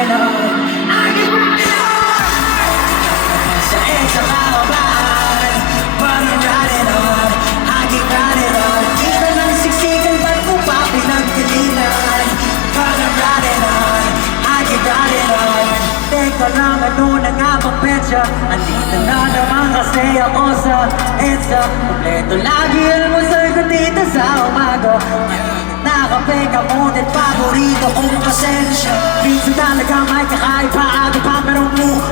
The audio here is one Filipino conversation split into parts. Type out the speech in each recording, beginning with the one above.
riding on, I keep riding on. Sa EDSA kabahan, but I'm riding on, I keep riding on. Di ka nang siksikan, ba't mo pa pinagkalinan? But I'm riding on, I keep riding on. Teka lang, ano na nga bang petsa? Andito na naman kasi ako sa EDSA. Kompleto lagi almusal ko dito sa umaga. Nakape, kamutin, paborito kong pasensya. Minsan talaga may kakaiba, aga pa merong move.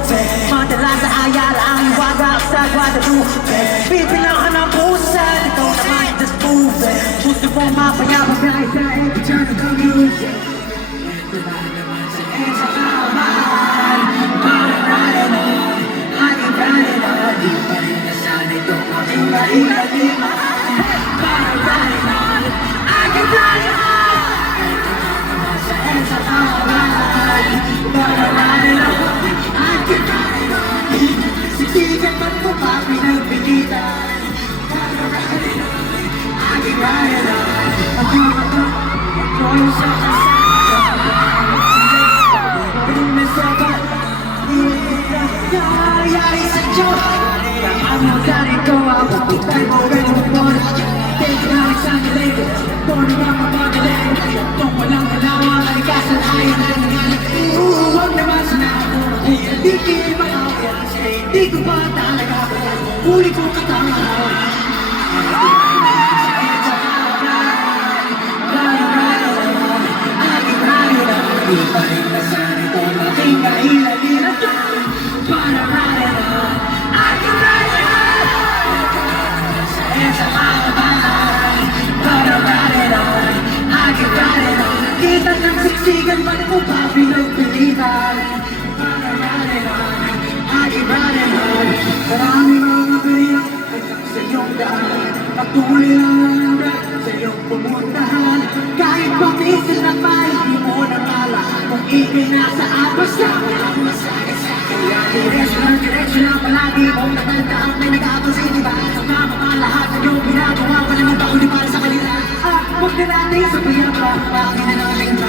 Madalas sa Ayala ang iwaga sa Guadalupe. Pipinakan ang pusa, ikaw naman just move. Gusto mong mapayabang na isa, picture ng community. Ito na naman sa EDSA kabahan, parang riding on, I keep riding on. Di pa rin nasanay itong aking mahirap. Parang riding on, I keep riding on. Ito na naman sa EDSA kabahan, parang riding on, I keep riding on. Sisigan ba't ko pa pinagpilitan? Parang riding on, I keep riding on. Enjoy sa kasama. Nangyayari sa Diyos. Ang mga galing ko, ako tayo mo rin ang pagpona. Take na lang sa nilig, tono nga mapagaling. Kung walang halawa, kalikasan ay ang nangyayari. Huwag naman sinako, hindi kayo makakaya. Hindi ko ba talaga, huli ko katangahan. Di pa rin nasanay itong aking kahila-hila. Para riding on, I keep riding on. Sa EDSA kabahan, para riding on, I keep riding on. Kita ng siksikan, ba't mo pa pinagpilitan? Para riding on, I keep riding on. Marami mga pilihan hanggang sa iyong daan. Patuloy lang ang rap sa iyong pumuntahan. Kahit pag-isin na pa, hindi mo nakala kung ikay nasa abas na walang masakit-sakit. Diretso lang palagi mong natandaan may nag-aapansin, diba? Kasama ka lahat ng iyong ginagawa, wala mo ba kundi para sa kanila? Huwag na natin sabihin pa, bakit na namin ba?